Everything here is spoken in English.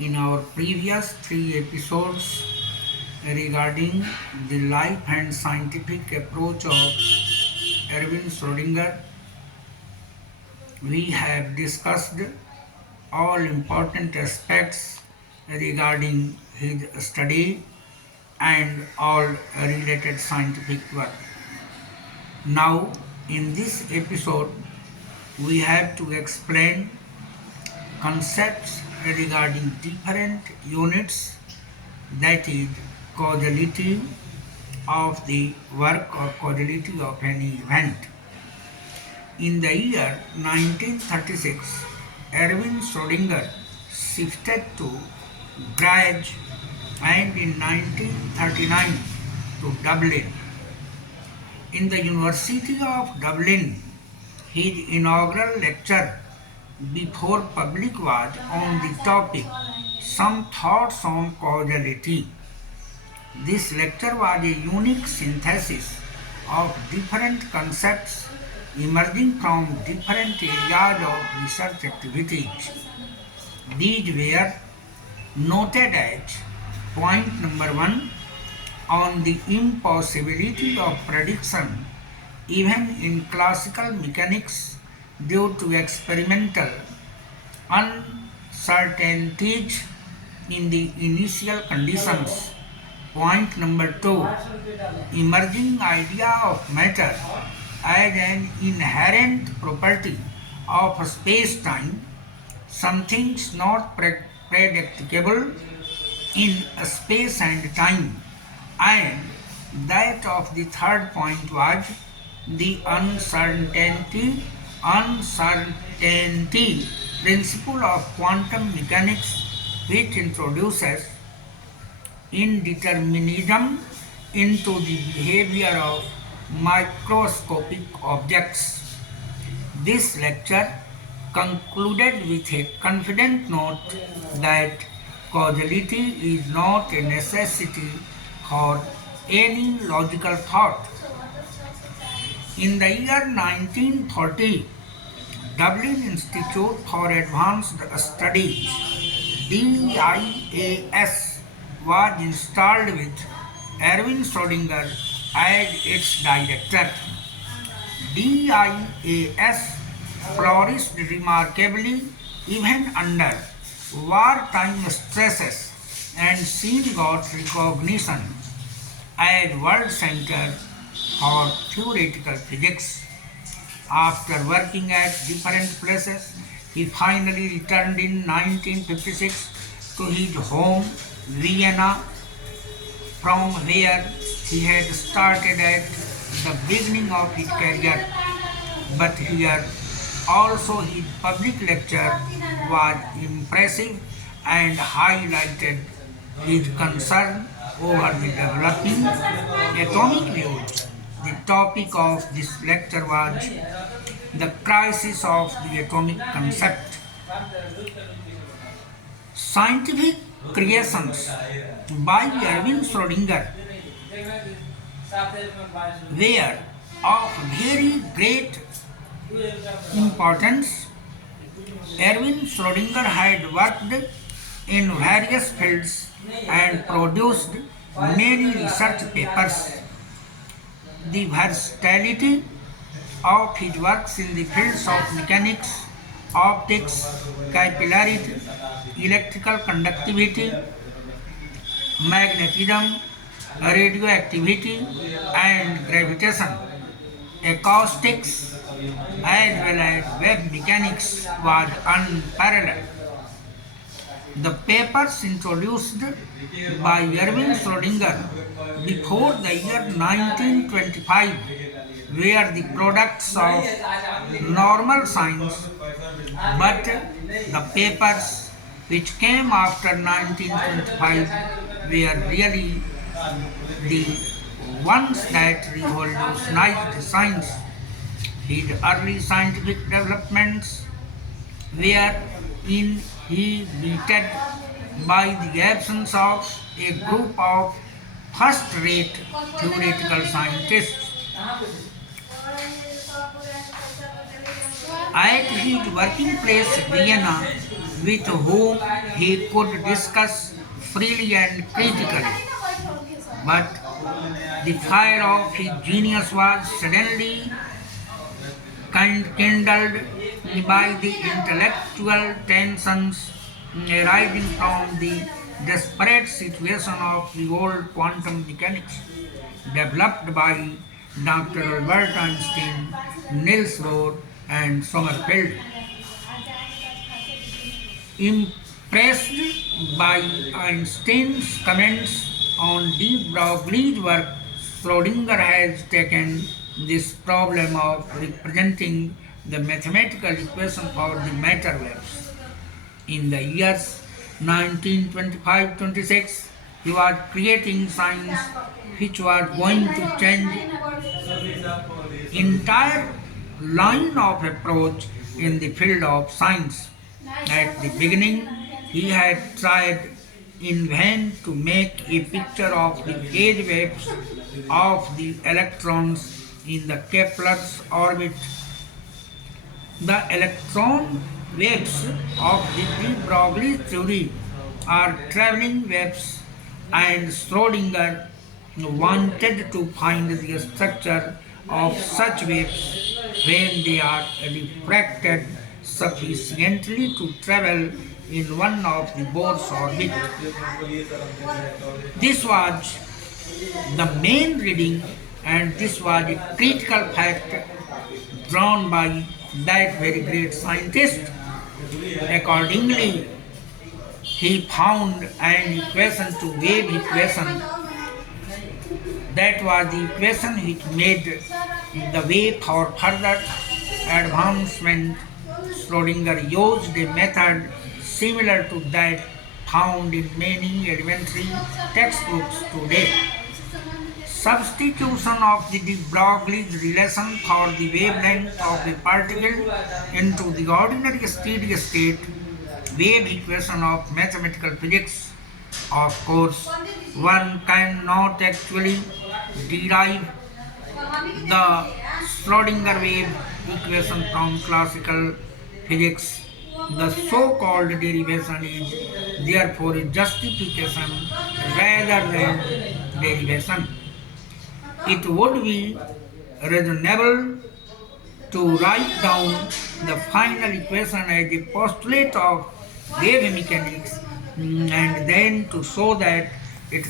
In our previous three episodes regarding the life and scientific approach of Erwin Schrödinger, we have discussed all important aspects regarding his study and all related scientific work. Now, in this episode, we have to explain concepts regarding different units, that is, causality of the work or causality of any event. In the year 1936, Erwin Schrödinger shifted to Graz, and in 1939 to Dublin. In the University of Dublin, his inaugural lecture before public was on the topic Some Thoughts on Causality. This lecture was a unique synthesis of different concepts emerging from different areas of research activities. These were noted as point number one on the impossibility of prediction even in classical mechanics due to experimental uncertainties in the initial conditions. Point number two, emerging idea of matter as an inherent property of space-time, some things not predictable in space and time, and that of the third point was the uncertainty principle of quantum mechanics, which introduces indeterminism into the behavior of microscopic objects. This lecture concluded with a confident note that causality is not a necessity for any logical thought. In the year 1940, Dublin Institute for Advanced Studies DIAS was installed with Erwin Schrödinger as its director. DIAS flourished remarkably even under wartime stresses and soon got recognition as World Center for Theoretical Physics. After working at different places, he finally returned in 1956 to his home, Vienna, from where he had started at the beginning of his career. But here also his public lecture was impressive and highlighted his concern over the developing atomic views. The topic of this lecture was the crisis of the atomic concept. Scientific creations by Erwin Schrödinger were of very great importance. Erwin Schrödinger had worked in various fields and produced many research papers. The versatility of his works in the fields of mechanics, optics, capillarity, electrical conductivity, magnetism, radioactivity, and gravitation, acoustics, as well as wave mechanics was unparalleled. The papers introduced by Erwin Schrödinger before the year 1925 were the products of normal science, but the papers which came after 1925 were really the ones that revolutionized science. His early scientific developments were inhibited by the absence of a group of first-rate theoretical scientists. At his working place, Vienna, with whom he could discuss freely and critically. But the fire of his genius was suddenly kindled by the intellectual tensions arising from the desperate situation of the old quantum mechanics developed by Dr. Albert Einstein, Niels Bohr, and Sommerfeld. Impressed by Einstein's comments on de Broglie's work, Schrödinger has taken this problem of representing the mathematical equation for the matter waves. In the years 1925-26, he was creating science which was going to change entire line of approach in the field of science. At the beginning, he had tried in vain to make a picture of the gauge waves of the electrons in the Kepler's orbit. The electron waves of the de Broglie theory are traveling waves, and Schrödinger wanted to find the structure of such waves when they are refracted sufficiently to travel in one of the Bohr's orbit. This was the main reading, and this was a critical fact drawn by that very great scientist. Accordingly, he found an equation to wave equation. That was the equation which made the way for further advancement. Schrödinger used a method similar to that found in many elementary textbooks today. Substitution of the de Broglie's relation for the wavelength of a particle into the ordinary steady state wave equation of mathematical physics. Of course, one cannot actually derive the Schrödinger wave equation from classical physics. The so-called derivation is therefore a justification rather than derivation. It would be reasonable to write down the final equation as a postulate of wave mechanics and then to show that it